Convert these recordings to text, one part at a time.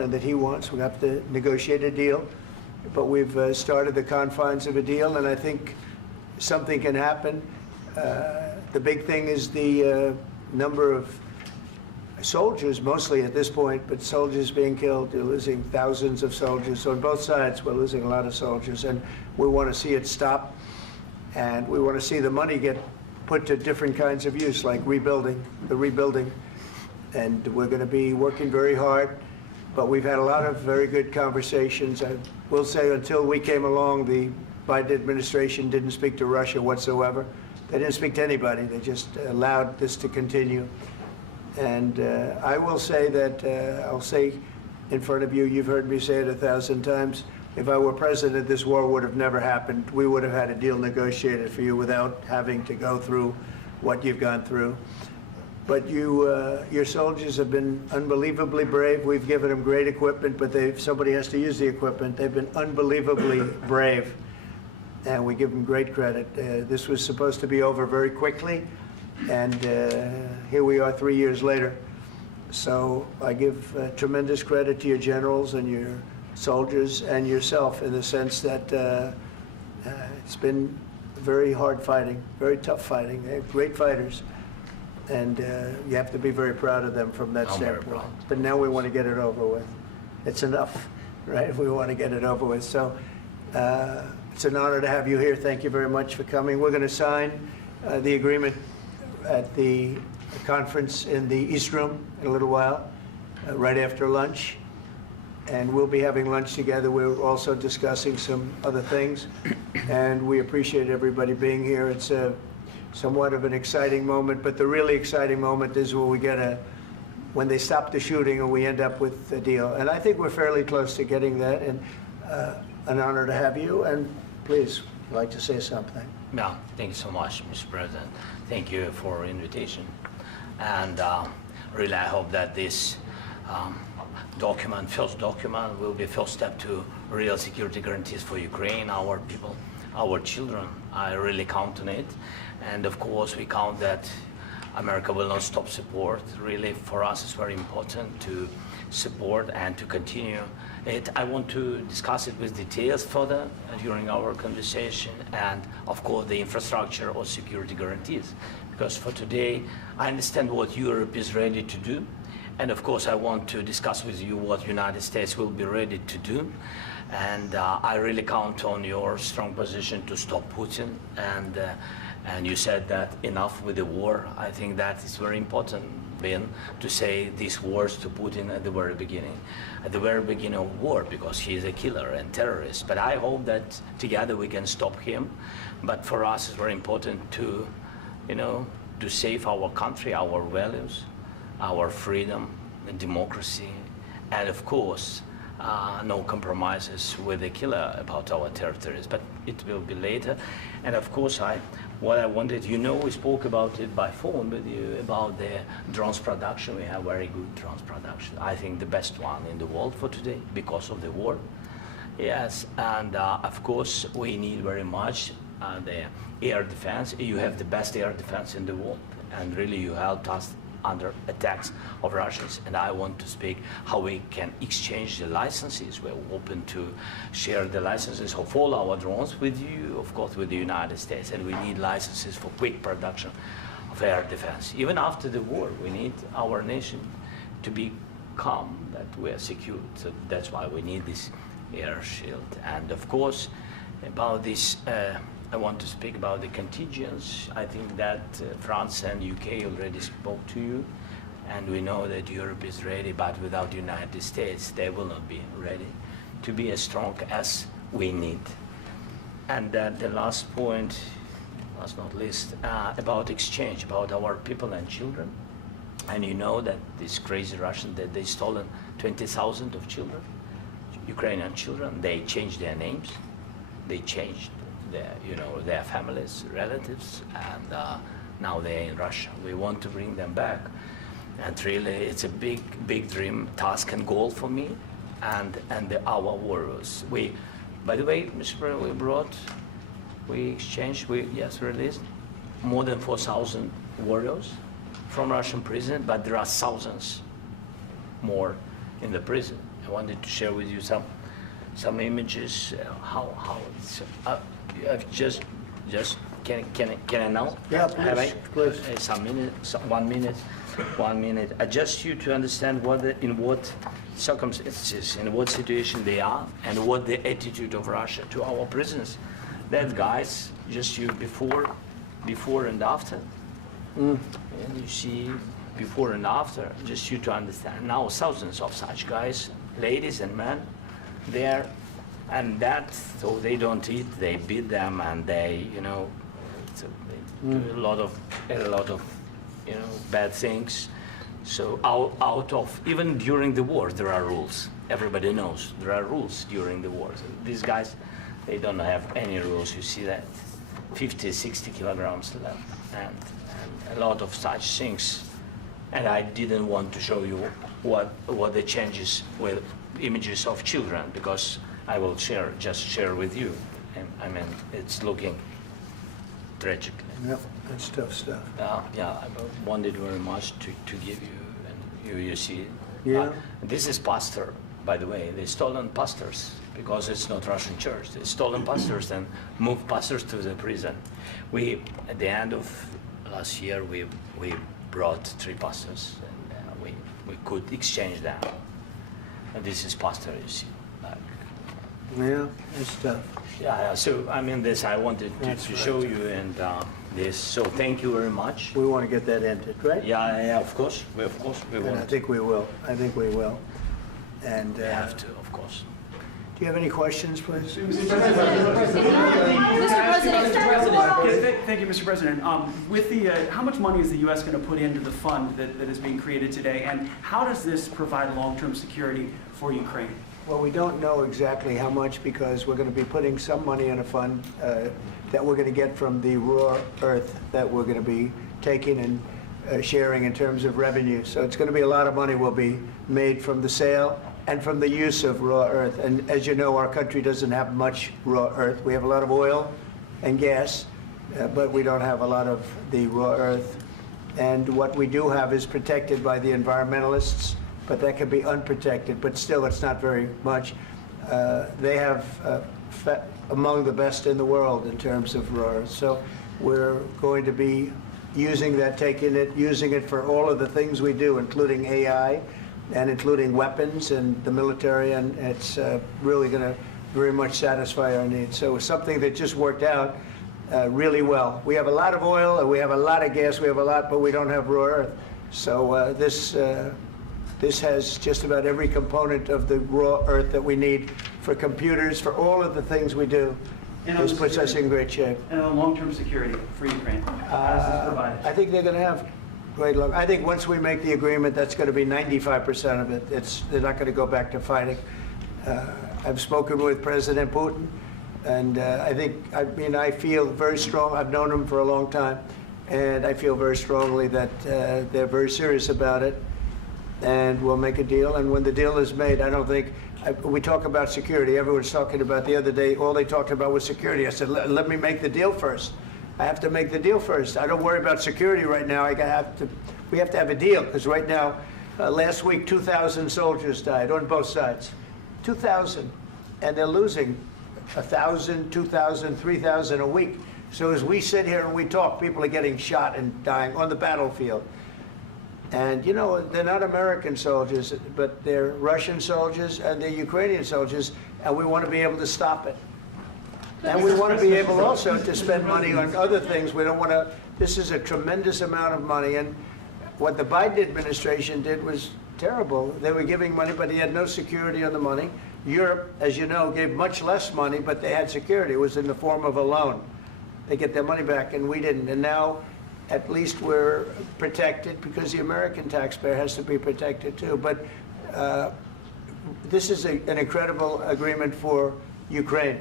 and that he wants. We have to negotiate a deal, but we've started the confines of a deal, and I think something can happen. The big thing is the number of soldiers, mostly at this point, but soldiers being killed. You're losing thousands of soldiers. So on both sides, we're losing a lot of soldiers, and we want to see it stop, and we want to see the money get put to different kinds of use, like rebuilding, and we're going to be working very hard. But we've had a lot of very good conversations. I will say until we came along, the Biden administration didn't speak to Russia whatsoever. They didn't speak to anybody. They just allowed this to continue. And I will say that, I'll say in front of you, you've heard me say it 1,000 times, if I were president, this war would have never happened. We would have had a deal negotiated for you without having to go through what you've gone through. But your soldiers have been unbelievably brave. We've given them great equipment, but somebody has to use the equipment. They've been unbelievably brave, and we give them great credit. This was supposed to be over very quickly, and here we are 3 years later. So I give tremendous credit to your generals and your soldiers and yourself in the sense that it's been very hard fighting, very tough fighting. They're great fighters. And you have to be very proud of them from that standpoint. But now we want to get it over with. It's enough, right? We want to get it over with. So it's an honor to have you here. Thank you very much for coming. We're going to sign the agreement at the conference in the East Room in a little while, right after lunch. And we'll be having lunch together. We're also discussing some other things. And we appreciate everybody being here. It's somewhat of an exciting moment, but the really exciting moment is when they stop the shooting and we end up with a deal. And I think we're fairly close to getting that, and an honor to have you. And please, I'd like to say something. Yeah, thank you so much, Mr. President. Thank you for invitation. And really, I hope that this first document, will be first step to real security guarantees for Ukraine, our people, our children. I really count on it. And of course, we count that America will not stop support. Really, for us, it's very important to support and to continue it. I want to discuss it with details further during our conversation, and of course, the infrastructure or security guarantees. Because for today, I understand what Europe is ready to do. And of course, I want to discuss with you what United States will be ready to do. And I really count on your strong position to stop Putin. And you said that enough with the war. I think that is very important, Ben, to say these words to Putin at the very beginning of war, because he is a killer and terrorist. But I hope that together we can stop him. But for us, it's very important to, to save our country, our values, our freedom and democracy, and of course, no compromises with the killer about our territories, but it will be later. And of course, what I wanted, we spoke about it by phone with you, about the drones production. We have very good drones production. I think the best one in the world for today because of the war. Yes, and of course, we need very much the air defense. You have the best air defense in the world, and really you helped us under attacks of Russians, and I want to speak how we can exchange the licenses. We're open to share the licenses of all our drones with you, of course, with the United States, and we need licenses for quick production of air defense. Even after the war, we need our nation to be calm, that we are secure. So that's why we need this air shield. And of course, about this, I want to speak about the contingents. I think that France and UK already spoke to you, and we know that Europe is ready, but without the United States, they will not be ready to be as strong as we need. And the last point, last not least, about exchange, about our people and children. And you know that these crazy Russians, that they stolen 20,000 of children, Ukrainian children. They changed their names, they changed their families, relatives, and now they're in Russia. We want to bring them back, and really, it's a big dream, task, and goal for me, and our warriors. By the way, Mr. President, we released more than 4,000 warriors from Russian prison, but there are thousands more in the prison. I wanted to share with you some images. How it's, I've just can I now? Yeah, Have I? please. Some minute, 1 minute, 1 minute. Just you to understand in what circumstances, in what situation they are, and what the attitude of Russia to our prisoners. That guys, just you before and after. And you see before and after, just you to understand. Now thousands of such guys, ladies and men, there, and that, so they don't eat, they beat them, and they, so they do a lot of, bad things. So out of, even during the war, there are rules. Everybody knows there are rules during the war. So these guys, they don't have any rules. You see that 50, 60 kilograms left, and a lot of such things. And I didn't want to show you what the changes with images of children, because I will just share with you. And, I mean, it's looking tragic. Yep, that's tough stuff. Yeah, I wanted very much to give you, and you see. Yeah. This is pastor, by the way. They stolen pastors because it's not Russian church. They stolen pastors and moved pastors to the prison. We, at the end of last year, we brought 3 pastors, and we could exchange them. And this is pastor, you see. Yeah, it's tough. Yeah. So I mean, this I wanted to show you, and this. So thank you very much. We want to get that ended, right? Yeah. Of course. We And want. I think we will. I think we will. And We have to, of course. do you have any questions, please? Mr. President, thank you, Mr. President. With the, how much money is the U.S. going to put into the fund that is being created today, and how does this provide long-term security for Ukraine? Well, we don't know exactly how much, because we're going to be putting some money in a fund that we're going to get from the raw earth that we're going to be taking and sharing in terms of revenue. So it's going to be a lot of money will be made from the sale and from the use of raw earth. And as you know, our country doesn't have much raw earth. We have a lot of oil and gas, but we don't have a lot of the raw earth. And what we do have is protected by the environmentalists, but that can be unprotected, but still it's not very much. They have among the best in the world in terms of raw earth. So we're going to be using that, using it for all of the things we do, including AI and including weapons and the military, and it's really going to very much satisfy our needs. So it's something that just worked out really well. We have a lot of oil, and we have a lot of gas, we have a lot, but we don't have raw earth. So this has just about every component of the raw earth that we need for computers, for all of the things we do. This puts us in great shape. And on long-term security for Ukraine, how does this provide? I think they're going to have great luck. I think once we make the agreement, that's going to be 95% of it. They're not going to go back to fighting. I've spoken with President Putin, and I feel very strong. I've known him for a long time, and I feel very strongly that they're very serious about it, and we'll make a deal. And when the deal is made, I don't think, we talk about security. Everyone's talking about the other day, all they talked about was security. I said, let me make the deal first. I have to make the deal first. I don't worry about security right now. We have to have a deal, because right now, last week, 2,000 soldiers died on both sides. 2,000, and they're losing 1,000, 2,000, 3,000 a week. So as we sit here and we talk, people are getting shot and dying on the battlefield. And they're not American soldiers, but they're Russian soldiers and they're Ukrainian soldiers, and we want to be able to stop it. And we want to be able also to spend money on other things. We don't want to, this is a tremendous amount of money, and what the Biden administration did was terrible. They were giving money, but he had no security on the money. Europe, as you know, gave much less money, but they had security. It was in the form of a loan. They get their money back, and we didn't. And now, at least we're protected, because the American taxpayer has to be protected too. But this is an incredible agreement for Ukraine,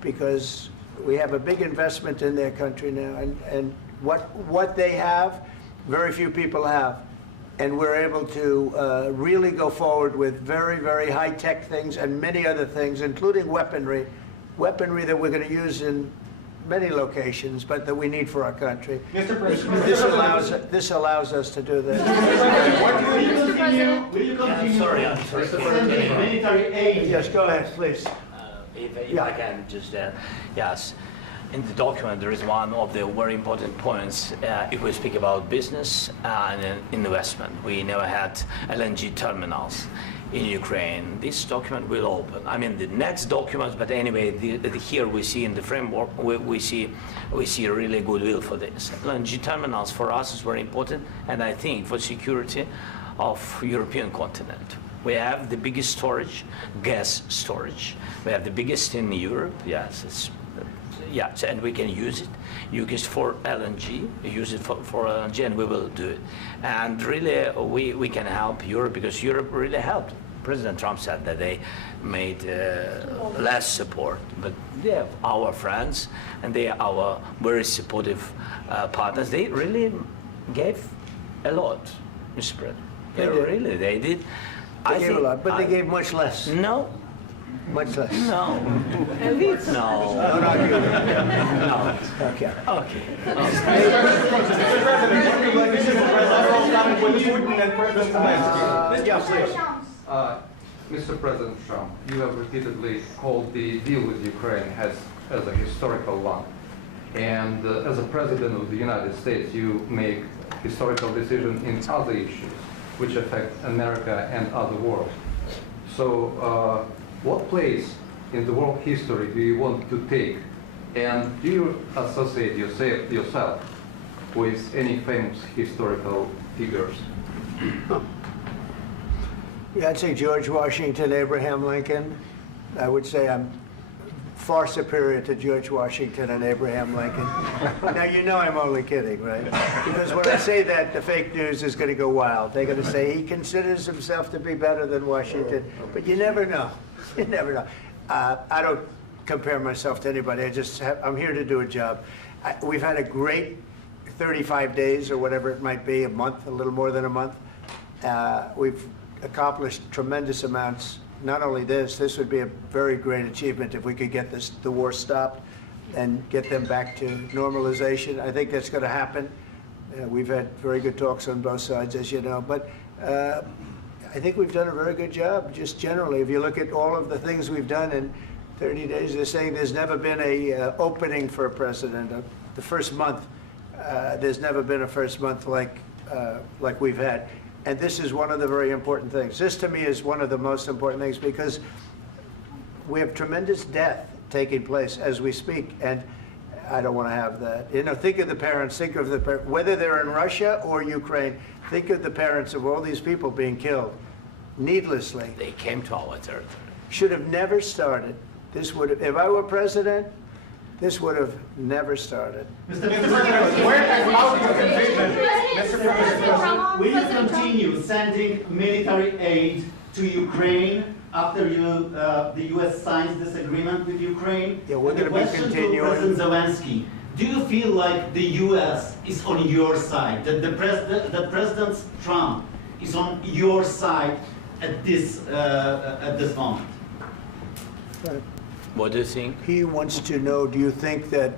because we have a big investment in their country now, and what they have, very few people have. And we're able to really go forward with very, very high-tech things and many other things, including weaponry that we're going to use in many locations, but that we need for our country. Mr. President, This allows us to do that. will you continue sorry. sending military aid? Yes, go ahead, please. If I can just, yes. In the document, there is one of the very important points. If we speak about business and investment, we never had LNG terminals in Ukraine. This document will open. I mean, the next documents, but anyway, here we see in the framework, we see really goodwill for this. LNG terminals for us is very important, and I think for security of European continent. We have the biggest storage, gas storage. We have the biggest in Europe. Yes, yes, and we can use it. Use it for LNG. Use it for LNG, and we will do it. And really, we can help Europe because Europe really helped. President Trump said that they made less support, but they are our friends and they are our very supportive partners. They really gave a lot, Mr. President. They did. They gave a lot, but they gave much less. No. Much less. No. No. No, not you. No. Okay. Okay. Yeah, please. Mr. President Trump, you have repeatedly called the deal with Ukraine as a historical one. And as a President of the United States, you make historical decisions in other issues which affect America and other world. So what place in the world history do you want to take? And do you associate yourself with any famous historical figures? Yeah, I'd say George Washington, Abraham Lincoln. I would say I'm far superior to George Washington and Abraham Lincoln. Now, you know I'm only kidding, right? Because when I say that, the fake news is going to go wild. They're going to say he considers himself to be better than Washington. But you never know. You never know. I don't compare myself to anybody. I'm here to do a job. We've had a great 35 days or whatever it might be, a month, a little more than a month. We've accomplished tremendous amounts. Not only this would be a very great achievement if we could get the war stopped and get them back to normalization. I think that's going to happen. We've had very good talks on both sides, as you know. But I think we've done a very good job, just generally. If you look at all of the things we've done in 30 days, they're saying there's never been a opening for a president. The first month, there's never been a first month like we've had. And this is one of the very important things. This, to me, is one of the most important things because we have tremendous death taking place as we speak, and I don't want to have that. You know, think of the parents, whether they're in Russia or Ukraine, think of the parents of all these people being killed needlessly. They came to our territory. Should have never started. This would have, if I were president, this would have never started. Mr. President, where has out your conviction? Mr. President, will you continue sending military aid to Ukraine after the U.S. signs this agreement with Ukraine? Yeah, we're going to be continuing. To President Zelenskyy, do you feel like the U.S. is on your side, that President Trump is on your side at this moment? Right. What do you think? He wants to know, do you think that,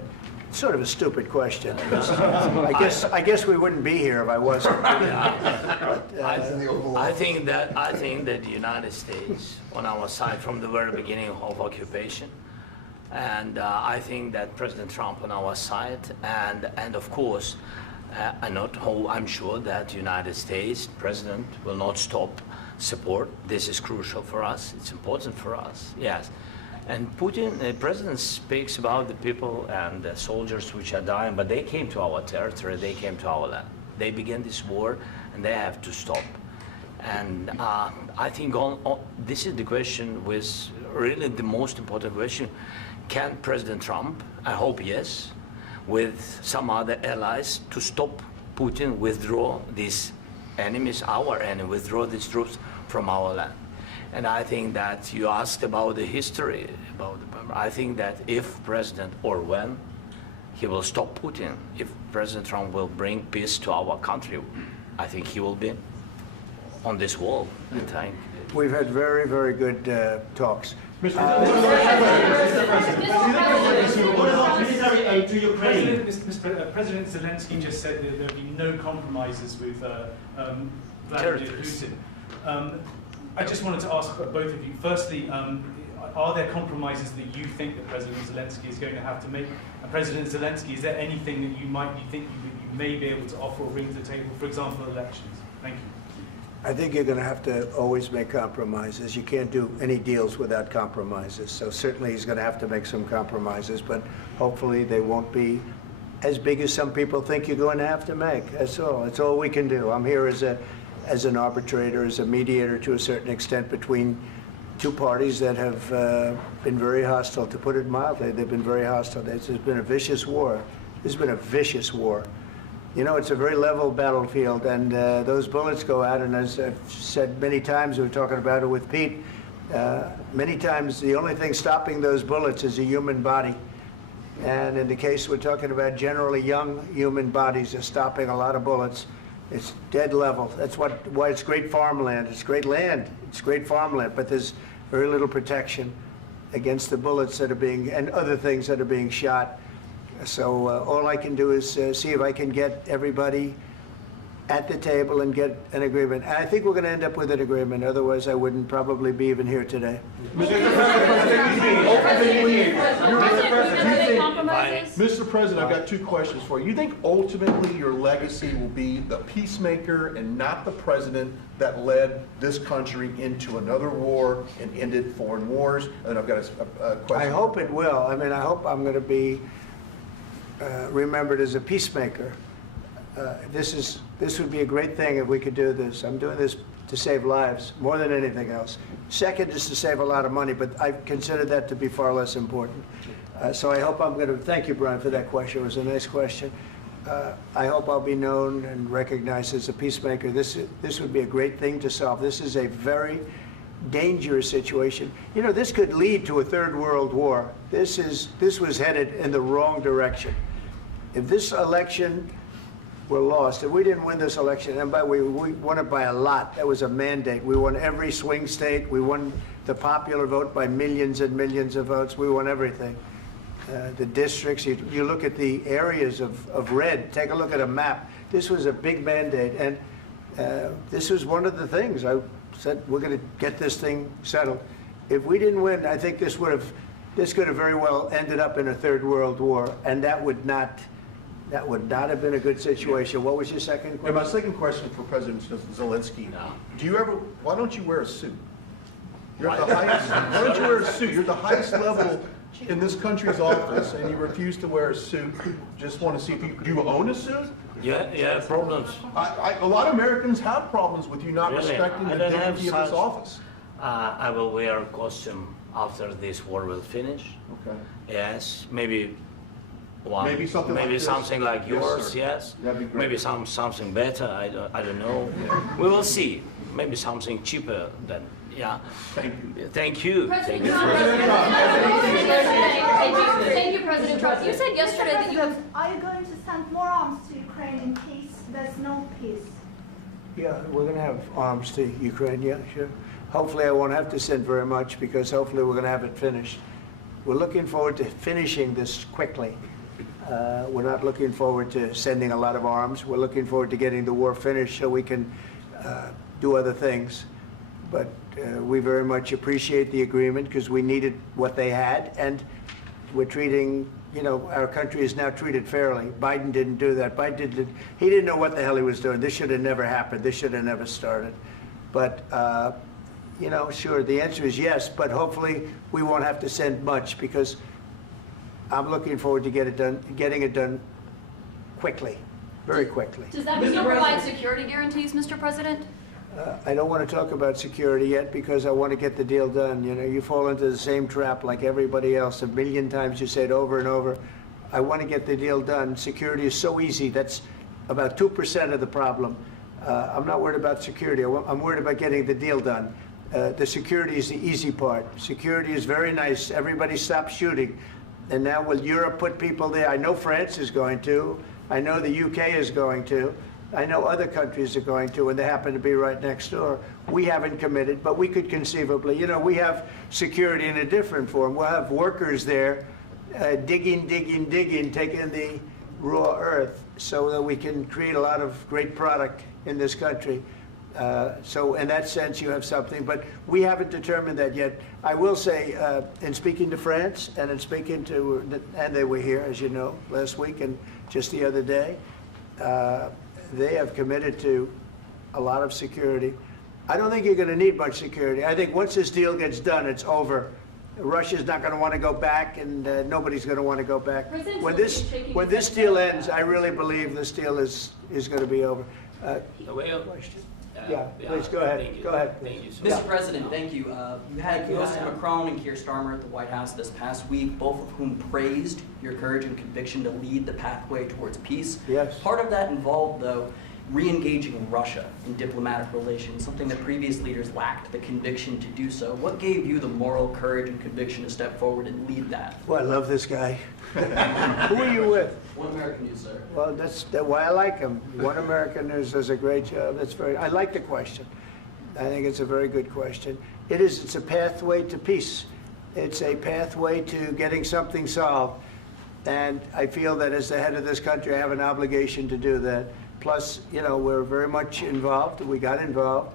sort of a stupid question. I guess we wouldn't be here if I wasn't. I think that the United States on our side from the very beginning of occupation, and I think that President Trump on our side, and of course, I'm sure that the United States President will not stop support. This is crucial for us. It's important for us. Yes. And Putin, the president speaks about the people and the soldiers which are dying, but they came to our territory, they came to our land. They began this war, and they have to stop. And I think this is the question, with really the most important question. Can President Trump, I hope yes, with some other allies, to stop Putin, withdraw these enemies, our enemy, withdraw these troops from our land? And I think that you asked about the history, I think that if President, or when, he will stop Putin, if President Trump will bring peace to our country, I think he will be on this wall. We've had very, very good talks. What about military aid to Ukraine? President Zelenskyy just said that there will be no compromises with Vladimir Putin. I just wanted to ask both of you, firstly, are there compromises that you think that President Zelenskyy is going to have to make? And President Zelenskyy, is there anything that you think you may be able to offer or bring to the table, for example, elections? Thank you. I think you're going to have to always make compromises. You can't do any deals without compromises. So certainly he's going to have to make some compromises, but hopefully they won't be as big as some people think you're going to have to make. That's all. That's all we can do. I'm here as an arbitrator, as a mediator to a certain extent between two parties that have been very hostile, to put it mildly. They've been very hostile. There's been a vicious war. There's been a vicious war. You know, it's a very level battlefield, and those bullets go out, and as I've said many times, we were talking about it with Pete, many times the only thing stopping those bullets is a human body. And in the case we're talking about, generally young human bodies are stopping a lot of bullets. It's dead level. That's why it's great farmland. It's great land. It's great farmland, but there's very little protection against the bullets that are being, and other things that are being shot. So all I can do is see if I can get everybody at the table and get an agreement. And I think we're going to end up with an agreement. Otherwise, I wouldn't probably be even here today. Mr. President, I've got two questions for you. You think ultimately your legacy will be the peacemaker and not the president that led this country into another war and ended foreign wars? And I've got a question. I hope it will. I mean, I hope I'm going to be remembered as a peacemaker. This would be a great thing if we could do this. I'm doing this to save lives more than anything else. Second is to save a lot of money, but I consider that to be far less important. So I hope I'm going to, thank you, Brian, for that question. It was a nice question. I hope I'll be known and recognized as a peacemaker. This would be a great thing to solve. This is a very dangerous situation. You know, this could lead to a third world war. This was headed in the wrong direction. If this election were lost, if we didn't win this election, and we won it by a lot, that was a mandate. We won every swing state. We won the popular vote by millions and millions of votes. We won everything. The districts, you look at the areas of red, take a look at a map. This was a big mandate, and this was one of the things I said, we're going to get this thing settled. If we didn't win, I think this could have very well ended up in a third world war, and that would not have been a good situation. What was your second question? And my second question for President Zelenskyy. No. Why don't you wear a suit? You're at the highest, why don't you wear a suit? You're at the highest level in this country's office, and you refuse to wear a suit. Just want to see if do you own a suit? Yeah, problems. A lot of Americans have problems with you not Really? respecting the I don't have dignity of this such- office. I will wear a costume after this war will finish. Okay. Yes, maybe one. Maybe something like this. Something like Yes, yours. sir. Yes. That'd be great. Maybe something better. I don't know. We will see. Maybe something cheaper than. Yeah. Thank you. Thank you. President Thank you. Trump. Thank you, President Trump. You said yesterday that you have. Are you going to send more arms to Ukraine in case there's no peace? Yeah, we're going to have arms to Ukraine, yeah, sure. Hopefully I won't have to send very much, because hopefully we're going to have it finished. We're looking forward to finishing this quickly. We're not looking forward to sending a lot of arms. We're looking forward to getting the war finished so we can do other things. But we very much appreciate the agreement, because we needed what they had, and we're treating, you know, our country is now treated fairly. Biden didn't do that. He didn't know what the hell he was doing. This should have never happened. This should have never started. But, you know, sure, the answer is yes, but hopefully we won't have to send much, because I'm looking forward to getting it done quickly, very quickly. Does that mean you'll provide security guarantees, Mr. President? I don't want to talk about security yet, because I want to get the deal done. You know, you fall into the same trap like everybody else. A million times you say it over and over. I want to get the deal done. Security is so easy. That's about 2% of the problem. I'm not worried about security. I'm worried about getting the deal done. The security is the easy part. Security is very nice. Everybody stops shooting. And now will Europe put people there? I know France is going to. I know the UK is going to. I know other countries are going to, and they happen to be right next door. We haven't committed, but we could conceivably. You know, we have security in a different form. We'll have workers there digging, taking the raw earth so that we can create a lot of great product in this country. So in that sense, you have something, but we haven't determined that yet. I will say, in speaking to France and in speaking to, and they were here, as you know, last week and just the other day, they have committed to a lot of security. I don't think you're going to need much security. I think once this deal gets done, it's over. Russia's not going to want to go back, and nobody's going to want to go back. When this deal ends, I really believe this deal is going to be over. Yeah, please go ahead. Go ahead. Thank you, Mr. President, thank you. You had Mr. Macron and Keir Starmer at the White House this past week, both of whom praised your courage and conviction to lead the pathway towards peace. Yes. Part of that involved, though, re-engaging Russia in diplomatic relations, something that previous leaders lacked the conviction to do so. What gave you the moral courage and conviction to step forward and lead that? Well, I love this guy. Who are you with? One American News, sir. Well, that's why I like him. One American News does a great job. I like the question. I think it's a very good question. It's a pathway to peace. It's a pathway to getting something solved. And I feel that as the head of this country, I have an obligation to do that. Plus, you know, we're very much involved. We got involved.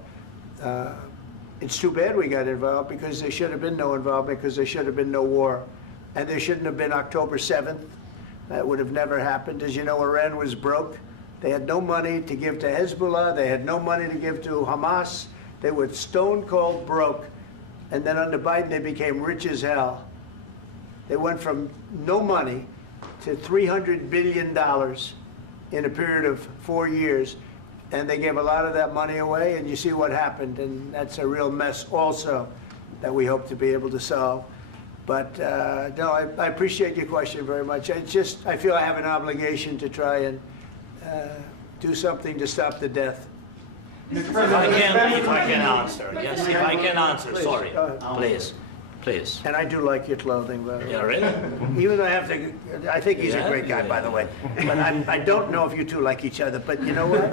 It's too bad we got involved because there should have been no involvement, because there should have been no war. And there shouldn't have been October 7th. That would have never happened. As you know, Iran was broke. They had no money to give to Hezbollah. They had no money to give to Hamas. They were stone cold broke. And then under Biden, they became rich as hell. They went from no money to $300 billion in a period of 4 years. And they gave a lot of that money away, and you see what happened. And that's a real mess also that we hope to be able to solve. But no, I appreciate your question very much. I feel I have an obligation to try and do something to stop the death. If I can answer, yes, if I can answer, Please, sorry, go ahead. please. And I do like your clothing, by the way. Yeah, really? Even though I think he's a Yeah, great guy, by the way. But I don't know if you two like each other. But you know what?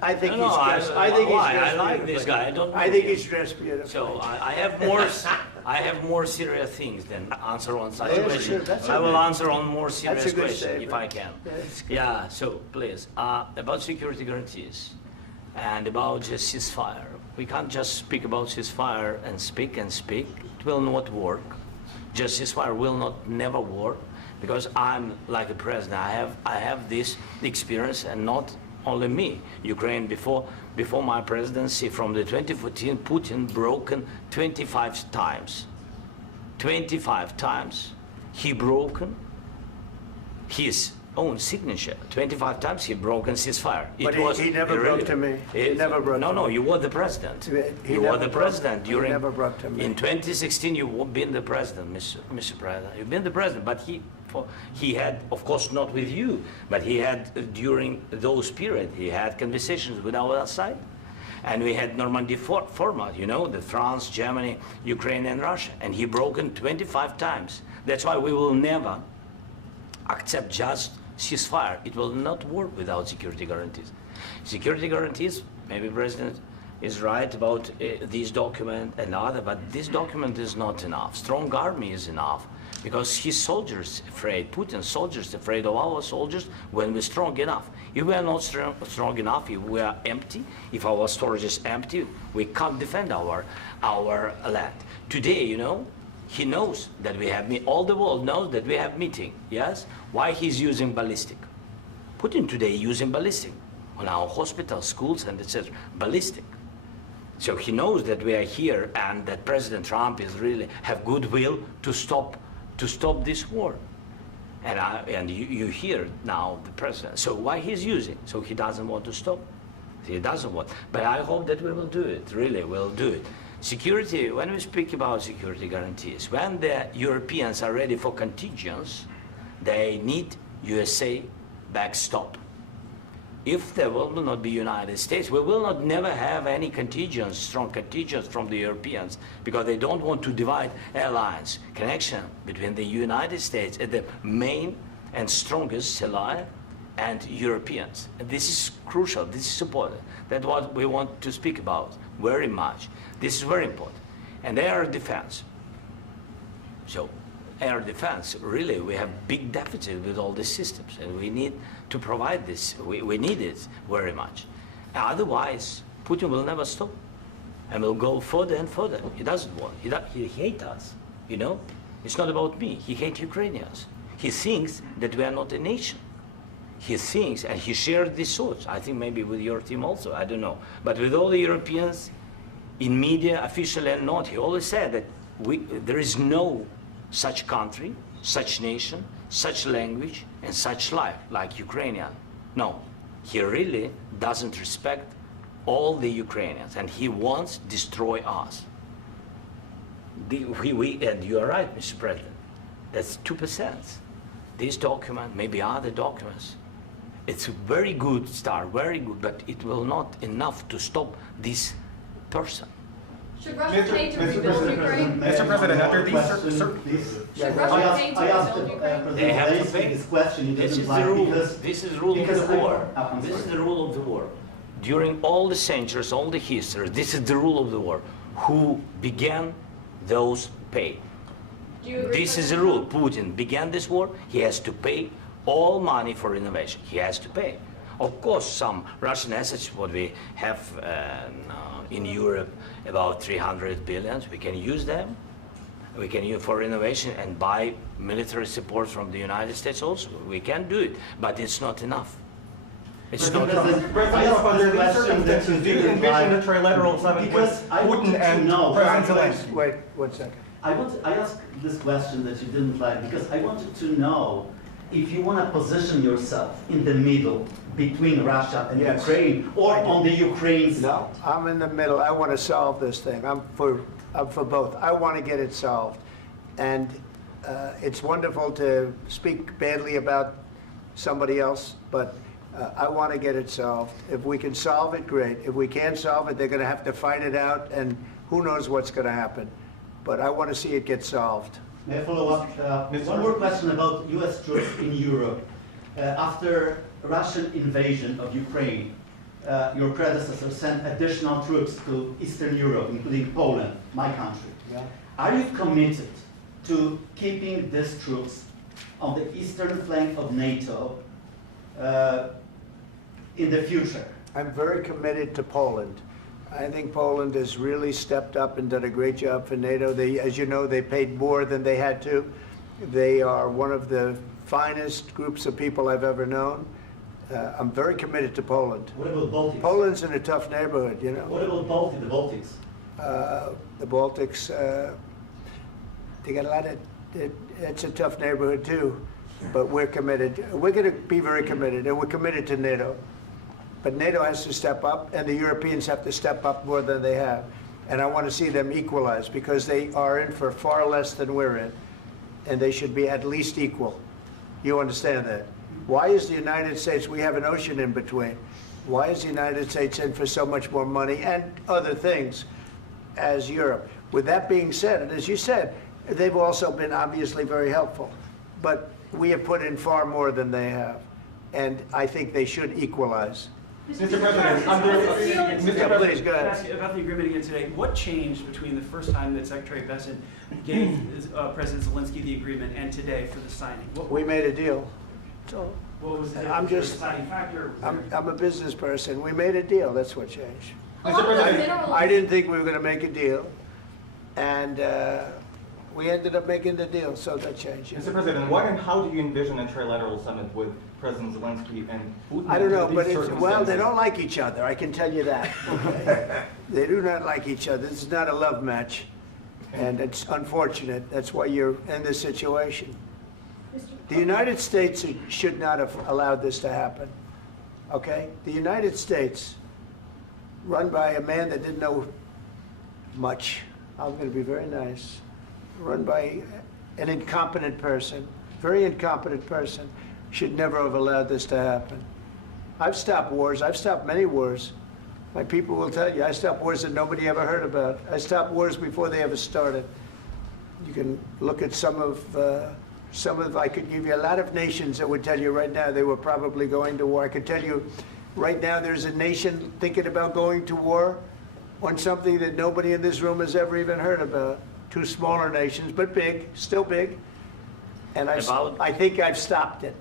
I think he's dressed. I like this guy. I don't know I think him. he's dressed beautifully. So I have more serious things than answer on such Yeah, questions. sure, that's I will okay. answer on more serious That's a good questions if I statement. can. Yeah, it's good. Yeah, so please, about security guarantees and about just ceasefire. We can't just speak about ceasefire and speak. It will not work. Just ceasefire will never work, because I'm like a president. I have this experience, and not only me. Ukraine before my presidency, from the 2014, Putin broken 25 times. 25 times he broken his own signature. 25 times he broken ceasefire. But he never broke to me. He never broke to me. No, you were the president. You were the president during. He never broke to me. In 2016, you've been the president, Mr. President. You've been the president, but he had, of course, not with you, but he had during those periods. He had conversations with our side, and we had Normandy format. You know, the France, Germany, Ukraine, and Russia, and he broken 25 times. That's why we will never accept just ceasefire. It will not work without security guarantees. Security guarantees, maybe President is right about this document and other, but this document is not enough. Strong army is enough, because his soldiers afraid, Putin's soldiers afraid of our soldiers when we're strong enough. If we are not strong enough, if we are empty, if our storage is empty, we can't defend our land. Today, you know, he knows that we have all the world knows that we have meeting, yes? Why he's using ballistic? Putin today using ballistic on our hospitals, schools, and etc. Ballistic. So he knows that we are here, and that President Trump is really have goodwill to stop this war. And you hear now the president. So why he's using? So he doesn't want to stop. He doesn't want. But I hope that we will do it. Really, we'll do it. Security, when we speak about security guarantees, when the Europeans are ready for contingents, they need USA backstop. If there will not be United States, we will not never have any contingents, strong contingents from the Europeans, because they don't want to divide alliance, connection between the United States as the main and strongest ally and Europeans. And this is crucial, this is important. That's what we want to speak about very much. This is very important. And air defense. So air defense, really, we have big deficit with all these systems, and we need to provide this. We need it very much. Otherwise, Putin will never stop, and will go further and further. He doesn't want. He hates us, you know? It's not about me. He hates Ukrainians. He thinks that we are not a nation. He thinks, and he shared these thoughts, I think maybe with your team also, I don't know. But with all the Europeans, in media, officially and not, he always said that there is no such country, such nation, such language, and such life like Ukrainian. No, he really doesn't respect all the Ukrainians, and he wants to destroy us. And you are right, Mr. President, that's 2%. This document, maybe other documents, it's a very good start, very good, but it will not enough to stop this person. Should Russia pay to rebuild Ukraine? Mr. President, after these Should Russia pay to I asked rebuild Ukraine? They have to President pay. Zelenskyy this question. He This didn't is the like rule. because This is the rule of because the I- war. I'm This is sorry. the rule of the war. During all the centuries, all the history, this is the rule of the war. Who began, those pay. Do you agree This with is the that? rule. Putin began this war. He has to pay all money for innovation. He has to pay. Of course, some Russian assets, what we have in Europe, about 300 billion, we can use them. We can use for innovation and buy military support from the United States also. We can do it, but it's not enough. It's not enough. I asked the question that you didn't like a trilateral summit because I wanted to know. Wait, 1 second. I asked this question that you didn't like because I wanted to know if you want to position yourself in the middle between Russia and Yes. Ukraine or on the Ukraine side. No, I'm in the middle. I want to solve this thing. I'm for both. I want to get it solved. And it's wonderful to speak badly about somebody else, but I want to get it solved. If we can solve it, great. If we can't solve it, they're going to have to fight it out, and who knows what's going to happen. But I want to see it get solved. May I follow up? One more question about U.S. troops in Europe. After Russian invasion of Ukraine, your predecessor sent additional troops to Eastern Europe, including Poland, my country. Yeah. Are you committed to keeping these troops on the eastern flank of NATO in the future? I'm very committed to Poland. I think Poland has really stepped up and done a great job for NATO. As you know, they paid more than they had to. They are one of the finest groups of people I've ever known. I'm very committed to Poland. What about Baltics? Poland's in a tough neighborhood, you know. What about the Baltics? The Baltics, they got a lot of, it's a tough neighborhood too, but we're committed. We're going to be very committed, and we're committed to NATO. But NATO has to step up, and the Europeans have to step up more than they have. And I want to see them equalize, because they are in for far less than we're in, and they should be at least equal. You understand that? Why is the United States, we have an ocean in between, why is the United States in for so much more money and other things as Europe? With that being said, and as you said, they've also been obviously very helpful, but we have put in far more than they have, and I think they should equalize. Mr. President, Please, go Can I ahead. ask you about the agreement again today? What changed between the first time that Secretary Bessent gave President Zelenskyy the agreement and today for the signing? We made a deal. So What was the I'm just- deciding factor? I'm a business person. We made a deal. That's what changed. Mr. President, I didn't think we were going to make a deal, and we ended up making the deal, so that changed. Mr. President, what and how do you envision a trilateral summit with President Zelenskyy and Putin? I don't know, under but these well, they circumstances? don't like each other. I can tell you that. Okay? They do not like each other. This is not a love match, and it's unfortunate. That's why you're in this situation. The United States should not have allowed this to happen. Okay? The United States, run by a man that didn't know much. I'm going to be very nice. Run by an incompetent person, very incompetent person, should never have allowed this to happen. I've stopped wars. I've stopped many wars. My people will tell you, I stopped wars that nobody ever heard about. I stopped wars before they ever started. You can look at some of I could give you a lot of nations that would tell you right now they were probably going to war. I could tell you right now there's a nation thinking about going to war on something that nobody in this room has ever even heard about. Two smaller nations, but big, still big. And I think I've stopped it.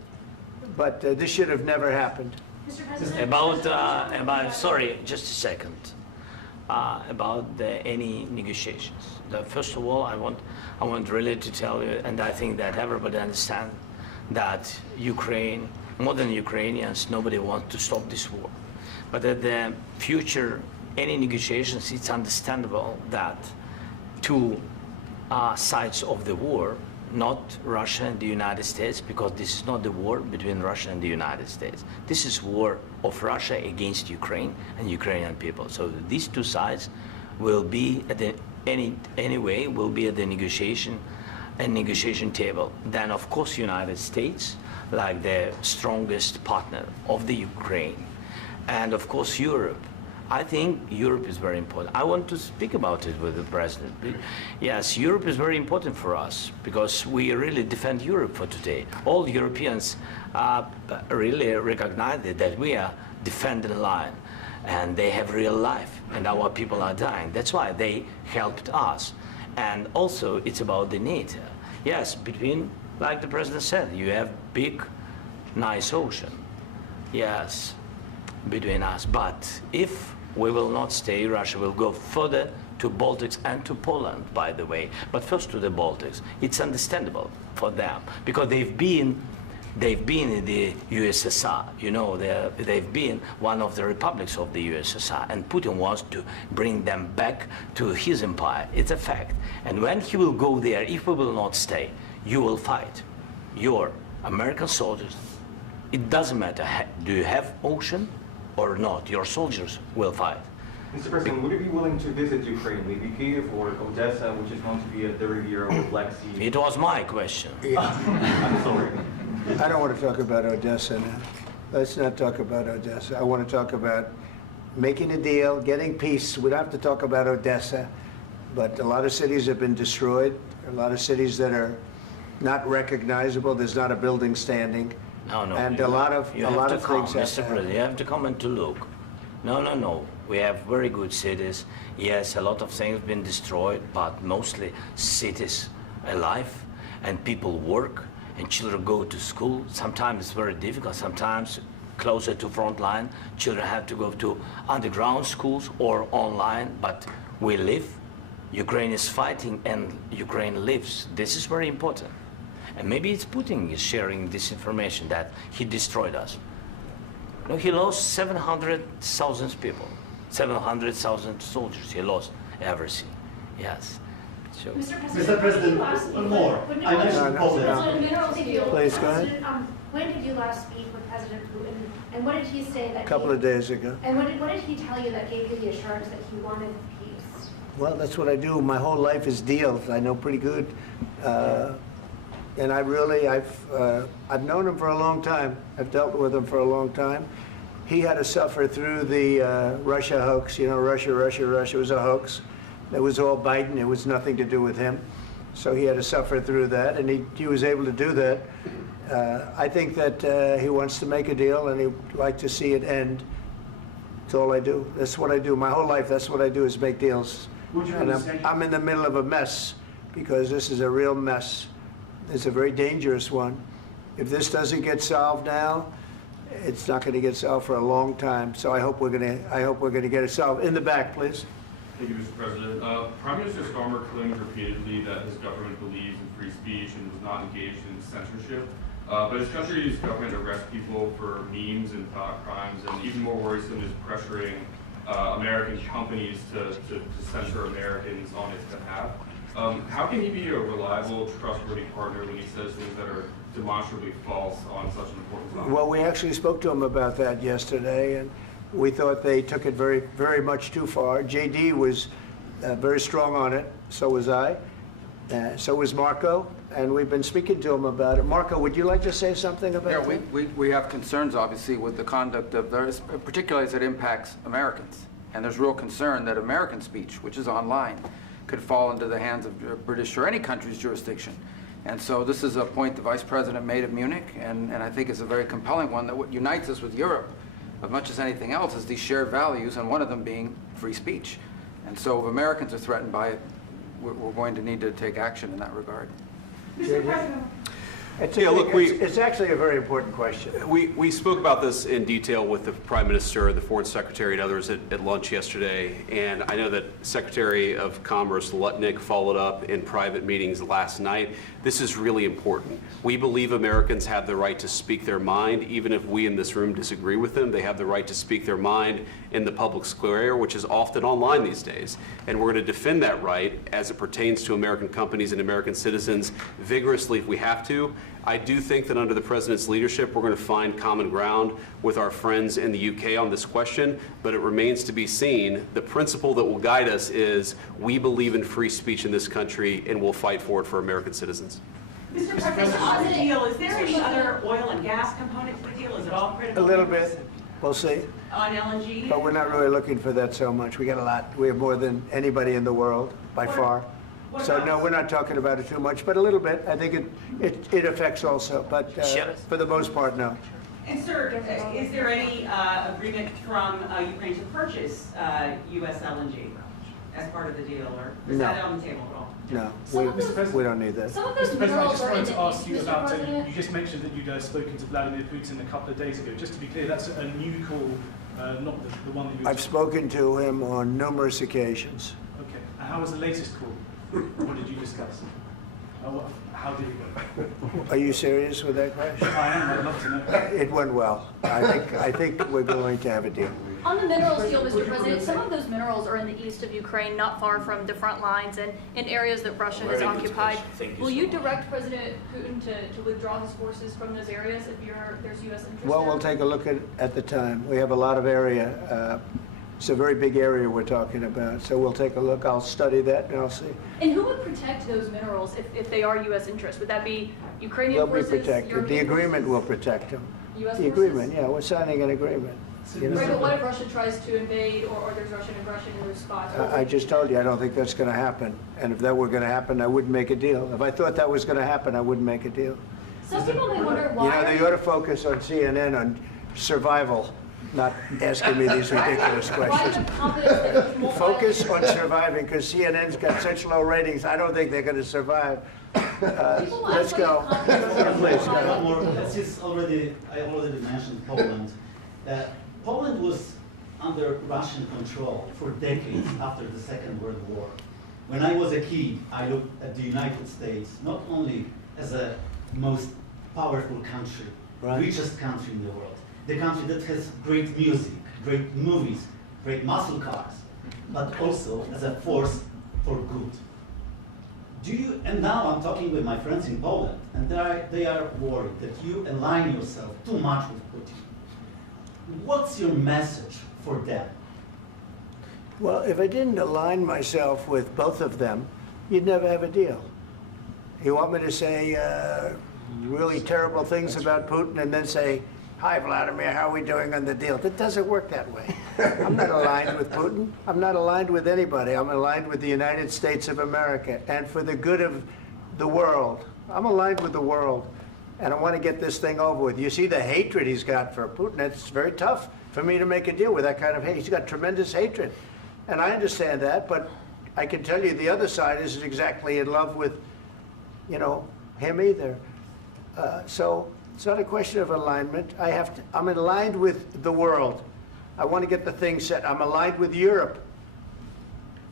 But this should have never happened. Mr. President? Sorry, just a second. About any negotiations. First of all, I want really to tell you, and I think that everybody understands that Ukraine, more than Ukrainians, nobody wants to stop this war. But at the future, any negotiations, it's understandable that two sides of the war, not Russia and the United States, because this is not the war between Russia and the United States. This is war of Russia against Ukraine and Ukrainian people. So these two sides will be at the anyway will be at the negotiation table. Then of course United States, like the strongest partner of the Ukraine, and of course Europe. I think Europe is very important. I want to speak about it with the President. Yes, Europe is very important for us because we really defend Europe for today. All Europeans really recognize that we are defending the line and they have real life and our people are dying. That's why they helped us. And also it's about the NATO. Yes, between, like the President said, you have big, nice ocean. Yes, between us. But if we will not stay, Russia will go further to Baltics and to Poland, by the way. But first to the Baltics. It's understandable for them because they've been in the USSR. You know, they've been one of the republics of the USSR, and Putin wants to bring them back to his empire. It's a fact. And when he will go there, if we will not stay, you will fight. Your American soldiers, it doesn't matter, do you have ocean or not, your soldiers will fight. Mr. President, would you be willing to visit Ukraine, maybe Kyiv or Odessa, which is known to be at the Riviera or Black Sea? It was my question. I'm sorry. I don't want to talk about Odessa now. Let's not talk about Odessa. I want to talk about making a deal, getting peace. We don't have to talk about Odessa, but a lot of cities have been destroyed. A lot of cities that are not recognizable. There's not a building standing. No. And a lot of things Mr. President, you have to come and to look. No. We have very good cities. Yes, a lot of things have been destroyed, but mostly cities alive, and people work, and children go to school. Sometimes it's very difficult. Sometimes closer to front line, children have to go to underground schools or online, but we live. Ukraine is fighting, and Ukraine lives. This is very important. And maybe it's Putin is sharing this information that he destroyed us. No, he lost 700,000 people, 700,000 soldiers. He lost everything. Yes. So. Mr. President, one more. I mentioned Poland. Please, go ahead. When did you last speak with President Putin, and what did he say that? A couple of days ago. And what did he tell you that gave you the assurance that he wanted peace? Well, that's what I do. My whole life is deals. I know pretty good. And I've known him for a long time. I've dealt with him for a long time. He had to suffer through the Russia hoax. You know, Russia was a hoax. It was all Biden. It was nothing to do with him. So he had to suffer through that, and he was able to do that. I think that he wants to make a deal, and he'd like to see it end. That's all I do. That's what I do. My whole life, that's what I do, is make deals. And I'm in the middle of a mess, because this is a real mess. It's a very dangerous one. If this doesn't get solved now, it's not going to get solved for a long time. So I hope we're going to get it solved. In the back, please. Thank you, Mr. President. Prime Minister Starmer claimed repeatedly that his government believes in free speech and was not engaged in censorship. But his country's government arrests people for memes and thought crimes, and even more worrisome is pressuring American companies to censor Americans on its behalf. How can he be a reliable, trustworthy partner when he says things that are demonstrably false on such an important topic? Well, we actually spoke to him about that yesterday, and we thought they took it very, very much too far. JD was very strong on it. So was I. So was Marco. And we've been speaking to him about it. Marco, would you like to say something about that? Yeah, we have concerns, obviously, with the conduct of those, particularly as it impacts Americans. And there's real concern that American speech, which is online, could fall into the hands of British or any country's jurisdiction. And so this is a point the Vice President made at Munich, and I think it's a very compelling one, that what unites us with Europe, as much as anything else, is these shared values, and one of them being free speech. And so if Americans are threatened by it, we're going to need to take action in that regard. Mr. President. It's actually a very important question. We spoke about this in detail with the Prime Minister, the Foreign Secretary, and others at lunch yesterday. And I know that Secretary of Commerce Lutnick followed up in private meetings last night. This is really important. We believe Americans have the right to speak their mind, even if we in this room disagree with them. They have the right to speak their mind in the public square, which is often online these days. And we're going to defend that right as it pertains to American companies and American citizens vigorously if we have to. I do think that under the President's leadership, we're going to find common ground with our friends in the UK on this question, but it remains to be seen. The principle that will guide us is we believe in free speech in this country, and we'll fight for it for American citizens. Mr. President, on the deal, is there any other oil and gas component to the deal? Is it all critical? A little bit. We'll see. On LNG? But we're not really looking for that so much. We got a lot. We have more than anybody in the world, by far. So no, we're not talking about it too much, but a little bit. I think it affects also, but for the most part, no. And sir, is there any agreement from Ukraine to purchase U.S. LNG as part of the deal, or is that on the table at all? No, we don't need that. Mr. President, I just wanted to ask you about, you just mentioned that you'd spoken to Vladimir Putin a couple of days ago. Just to be clear, that's a new call, not the one that you... I've spoken to him on numerous occasions. Okay. And how was the latest call? What did you discuss? How did it go? Are you serious with that question? I am. I'd love to know. It went well. I think we're going to have a deal. On the minerals deal, Mr. President, some of those minerals are in the east of Ukraine, not far from the front lines and in areas that Russia has occupied. Will you direct President Putin to withdraw his forces from those areas if there's U.S. interest? Well, we'll take a look at the time. We have a lot of area. It's a very big area we're talking about, so we'll take a look. I'll study that and I'll see. And who would protect those minerals if they are U.S. interests? Would that be Ukrainian forces? They'll be protected. The agreement will protect them. U.S. The agreement, yeah, we're signing an agreement. Right, but what if Russia tries to invade or there's Russian aggression in those spots? I just told you, I don't think that's going to happen. And if that were going to happen, I wouldn't make a deal. If I thought that was going to happen, I wouldn't make a deal. Some people may wonder why... You know, they ought to focus on CNN on survival, not asking me these ridiculous questions. Focus on surviving, because CNN's got such low ratings, I don't think they're going to survive. Let's go. Please, go. I already mentioned Poland. Poland was under Russian control for decades after the Second World War. When I was a kid, I looked at the United States not only as a most powerful country, richest country in the world, the country that has great music, great movies, great muscle cars, but also as a force for good. And now I'm talking with my friends in Poland, and they are worried that you align yourself too much with Putin. What's your message for them? Well, if I didn't align myself with both of them, you'd never have a deal. You want me to say really terrible things about Putin and then say, "Hi, Vladimir, how are we doing on the deal?" That doesn't work that way. I'm not aligned with Putin. I'm not aligned with anybody. I'm aligned with the United States of America and for the good of the world. I'm aligned with the world. And I want to get this thing over with. You see the hatred he's got for Putin. It's very tough for me to make a deal with that kind of hate. He's got tremendous hatred. And I understand that, but I can tell you the other side isn't exactly in love with, him either. So it's not a question of alignment. I'm aligned with the world. I want to get the thing set. I'm aligned with Europe.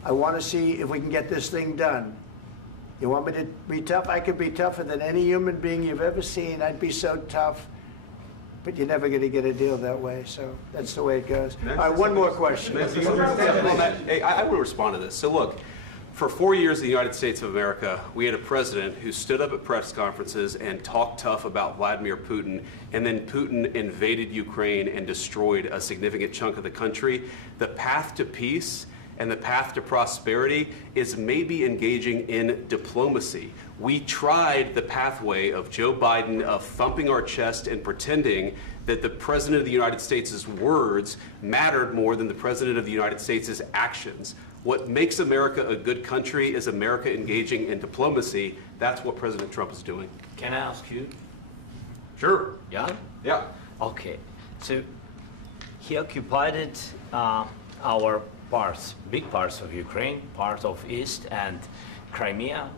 I want to see if we can get this thing done. You want me to be tough? I could be tougher than any human being you've ever seen. I'd be so tough. But you're never going to get a deal that way, so that's the way it goes. All right, one more question. Hey, I want to respond to this. So look, for 4 years in the United States of America, we had a president who stood up at press conferences and talked tough about Vladimir Putin, and then Putin invaded Ukraine and destroyed a significant chunk of the country. The path to peace and the path to prosperity is maybe engaging in diplomacy. We tried the pathway of Joe Biden of thumping our chest and pretending that the President of the United States' words mattered more than the President of the United States' actions. What makes America a good country is America engaging in diplomacy. That's what President Trump is doing. Can I ask you? Sure. Yeah? Yeah. Okay. So he occupied our parts, big parts of Ukraine, part of East and Crimea.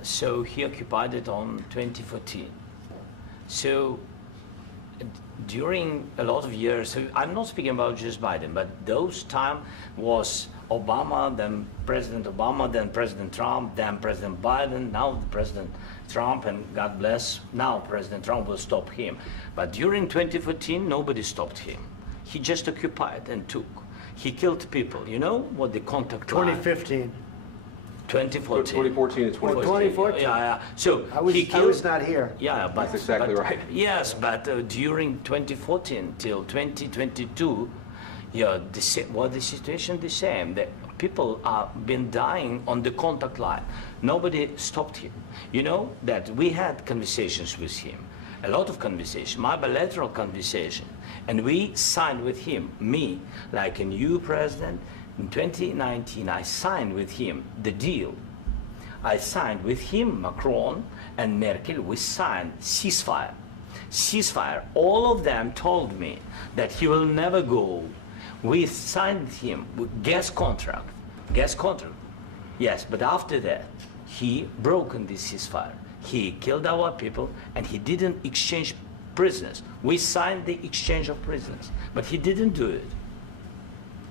So he occupied it on 2014. So during a lot of years, so I'm not speaking about just Biden, but those time was Obama, then President Obama, then President Trump, then President Biden, now President Trump, and God bless, now President Trump will stop him. But during 2014, nobody stopped him. He just occupied and took. He killed people. You know what the contact line? 2015. 2014 2014. and 2015. 2014. Yeah. So I was not here. Yeah, but that's exactly right. Yes, but during 2014 till 2022, yeah, the situation the same. The people are been dying on the contact line. Nobody stopped him. You know that we had conversations with him, a lot of conversation, my bilateral conversation, and we signed with him, me, like a new president. In 2019, I signed with him the deal. I signed with him, Macron and Merkel, we signed ceasefire. Ceasefire. All of them told me that he will never go. We signed him with gas contract. Gas contract. Yes, but after that, he broken this ceasefire. He killed our people and he didn't exchange prisoners. We signed the exchange of prisoners, but he didn't do it.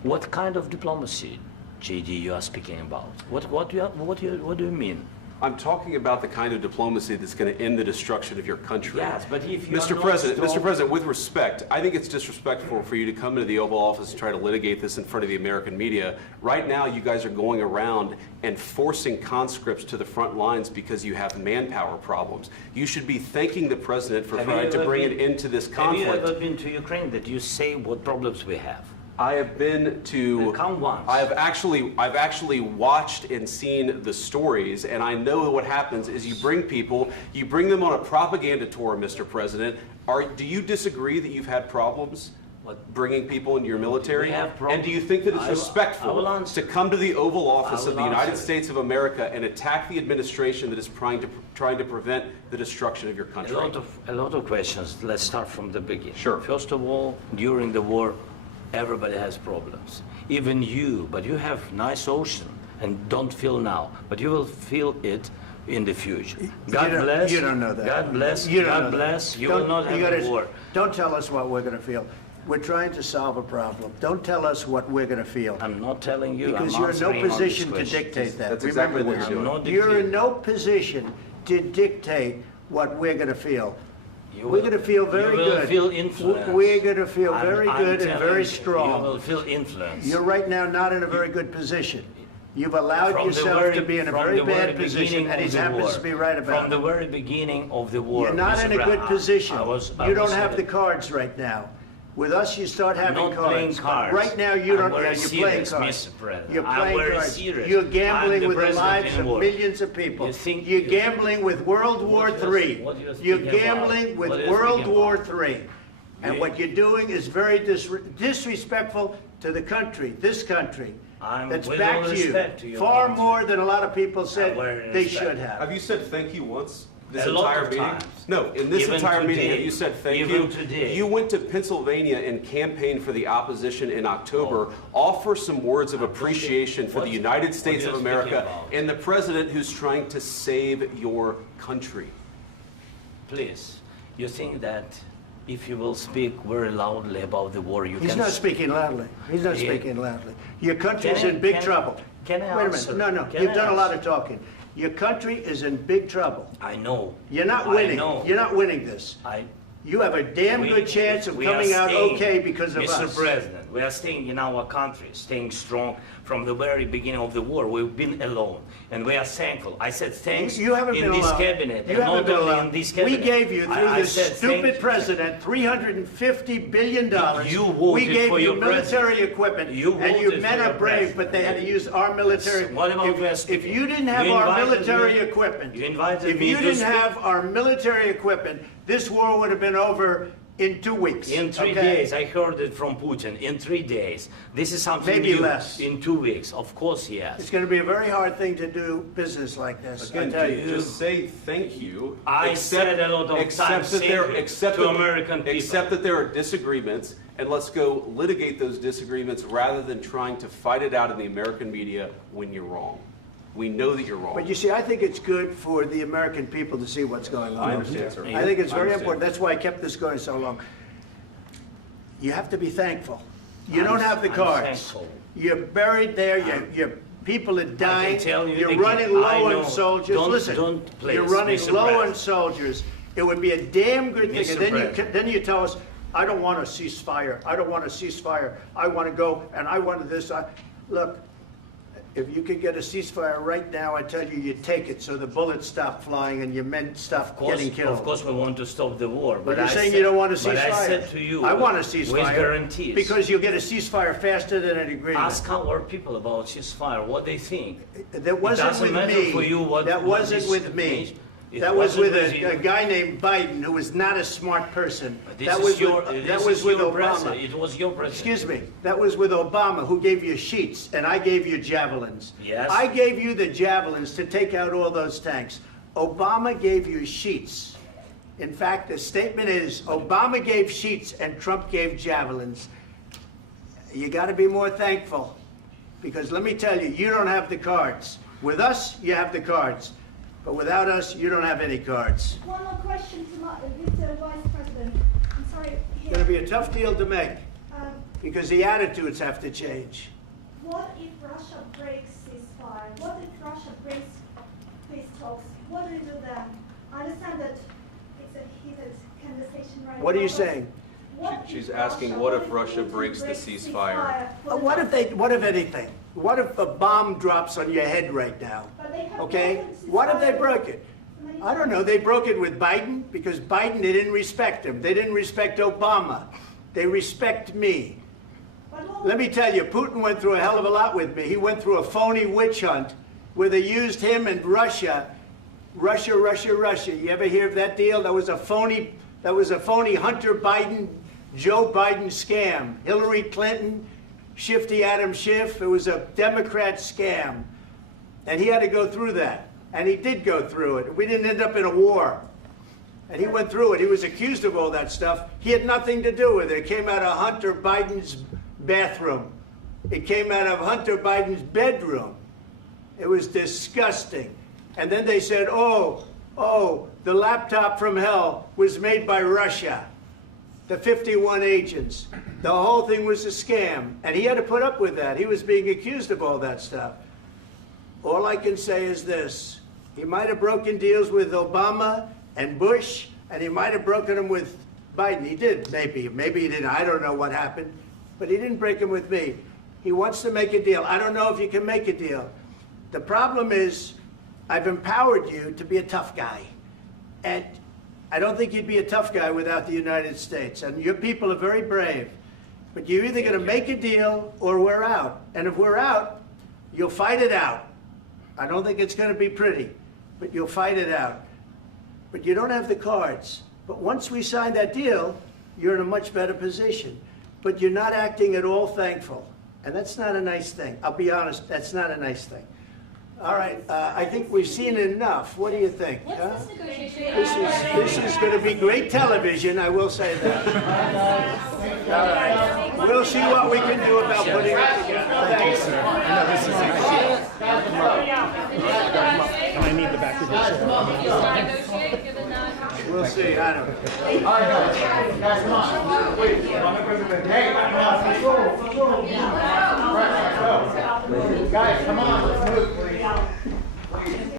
What kind of diplomacy, JD, you are speaking about? What do you mean? I'm talking about the kind of diplomacy that's going to end the destruction of your country. Yes, but if you Mr. President, with respect, I think it's disrespectful for you to come into the Oval Office and try to litigate this in front of the American media. Right now, you guys are going around and forcing conscripts to the front lines because you have manpower problems. You should be thanking the President for trying to bring an end to this conflict. Have you ever been to Ukraine that you say what problems we have? I have been to. Count once. I've actually watched and seen the stories, and I know what happens is you bring people, you bring them on a propaganda tour, Mr. President. Do you disagree that you've had problems bringing people into your military? And do you think that it's respectful to come to the Oval Office of the United States of America and attack the administration that is trying to prevent the destruction of your country? A lot of questions. Let's start from the beginning. Sure. First of all, during the war, everybody has problems, even you, but you have nice ocean and don't feel now, but you will feel it in the future. God bless. You don't know that. God bless. You don't God know bless. that. You will not have a war. Don't tell us what we're going to feel. We're trying to solve a problem. Don't tell us what we're going to feel. I'm not telling you. Because I'm you're in no answering on position this to question. dictate that. That's Remember exactly what this. you're doing. You're in no position to dictate what we're going to feel. You We're going to feel very you will good. Feel influence. We're going to feel very I'm good and telling very you, strong. You will feel influence. You're right now not in a very good position. You've allowed yourself to be in a very bad position, and he happens to be right about it. From the very beginning of the war. You're not in a good position. You don't have the the cards right now. With us, you start having not cards. playing cards. Right now, you don't. I'm very You're playing serious, cards. Mr. President. You're I'm playing very cards. serious. You're I'm gambling the with the president lives in of war. millions of people. You think You're you- gambling with World War III. what you're You're speaking gambling about? with What you're World speaking War about? III. And what you're doing is very disrespectful to the country, this country. That's with back all to you. respect to your Far country. more than a lot of people said very they respect. should have. Have you said thank you once? This A lot entire of meeting? times. No, in this Even entire meeting, today. have you said thank Even you? today. You went to Pennsylvania and campaigned for the opposition in October. Offer some words of appreciation for the United States of you're America speaking about. and the president who's trying to save your country. Please, you think that if you will speak very loudly about the war, you He's can... not speaking loudly. He's not Yeah. speaking loudly. Your country's Can I- in big can I- trouble. can I Wait a answer? minute. No. Can You've I done a lot answer? of talking. Your country is in big trouble. I know. You're not I winning. know. You're not winning this. You have a damn good chance of we are coming out staying, okay because of Mr. us. President, we are staying in our country, staying strong from the very beginning of the war. We've been alone, and we are thankful. I said thanks You haven't in been this alone. cabinet, You and haven't not been only alone. in this We cabinet. gave you, through I this said stupid thank you. president, $350 billion. You voted We gave for you your military president. equipment, You and you voted men for are your brave, president. but they had to use our military. What about West? If you didn't have You our invited military me- equipment, You invited if me you to didn't speak. have our military equipment, this war would have been over In 2 weeks. In 3 okay? days, I heard it from Putin. In 3 days, this is something Maybe new. less. In 2 weeks, of course, yes. It's going to be a very hard thing to do business like this. I Again, tell you. just say thank you. I said a lot of times to American people. Accept that there are disagreements, and let's go litigate those disagreements rather than trying to fight it out in the American media when you're wrong. We know that you're wrong. But you see, I think it's good for the American people to see what's going on. I understand, sir. I think it's I very understand. important. That's why I kept this going so long. You have to be thankful. You don't have the I'm cards. thankful. You're buried there. Your people are dying. tell you You're again, running I low know. on soldiers. Don't- Listen, don't please, you're running Mr. low on President. soldiers. It would be a damn good thing. Mr. And then President. then you tell us, I don't want a ceasefire. I don't want a ceasefire. I want to go and I want this. Look, if you could get a ceasefire right now, I tell you, you take it so the bullets stop flying and your men stop getting killed. Of course, we want to stop the war. But you're I saying said- you don't want a ceasefire. But I said to you, I want a with ceasefire. guarantees. Because you'll get a ceasefire faster than an agreement. Ask our people about ceasefire, what they think. That wasn't It doesn't with matter me. for you what That what wasn't this with me. means. It That was wasn't with you. a guy named Biden, who was not a smart person. This That is was your, with, this that was is with your Obama. president. It was your president. Excuse me. That was with Obama, who gave you sheets, and I gave you javelins. Yes. I gave you the javelins to take out all those tanks. Obama gave you sheets. In fact, the statement is, Obama gave sheets and Trump gave javelins. You got to be more thankful, because let me tell you, you don't have the cards. With us, you have the cards. But without us, you don't have any cards. One more question to Mr. Vice President. I'm sorry. It's going to be a tough deal to make, Um, because the attitudes have to change. What if Russia breaks ceasefire? What if Russia breaks peace talks? What do you do then? I understand that it's a heated conversation right now. What are you but saying? what She's if asking, what if Russia breaks the ceasefire? What if anything? What if a bomb drops on your head right now? But they have Okay? broken ceasefire What if they broke it? many I don't know. They broke it with Biden, because Biden, they didn't respect him. They didn't respect Obama. They respect me. Let me tell you, Putin went through a hell of a lot with me. He went through a phony witch hunt where they used him and Russia. Russia. You ever hear of that deal? That was a phony Hunter Biden, Joe Biden scam. Hillary Clinton, Shifty Adam Schiff. It was a Democrat scam. And he had to go through that. And he did go through it. We didn't end up in a war. And he went through it. He was accused of all that stuff. He had nothing to do with it. It came out of Hunter Biden's bathroom. It came out of Hunter Biden's bedroom. It was disgusting. And then they said, oh, the laptop from hell was made by Russia. The 51 agents. The whole thing was a scam. And he had to put up with that. He was being accused of all that stuff. All I can say is this. He might have broken deals with Obama and Bush, and he might have broken them with Biden. He did, maybe. Maybe he didn't. I don't know what happened. But he didn't break them with me. He wants to make a deal. I don't know if you can make a deal. The problem is, I've empowered you to be a tough guy. And I don't think you'd be a tough guy without the United States. And your people are very brave. But you're either going to make a deal or we're out. And if we're out, you'll fight it out. I don't think it's going to be pretty, but you'll fight it out. But you don't have the cards. But once we sign that deal, you're in a much better position. But you're not acting at all thankful. And that's not a nice thing. I'll be honest, that's not a nice thing. All right, I think we've seen enough. What do you think? Huh? This is going to be great television, I will say that. All right. We'll see what we can do about putting it together. Thanks, sir. I know this is I need the back of the chair. We'll see. I don't know. All right, guys, come on. Wait, hey, come on. Guys, come on.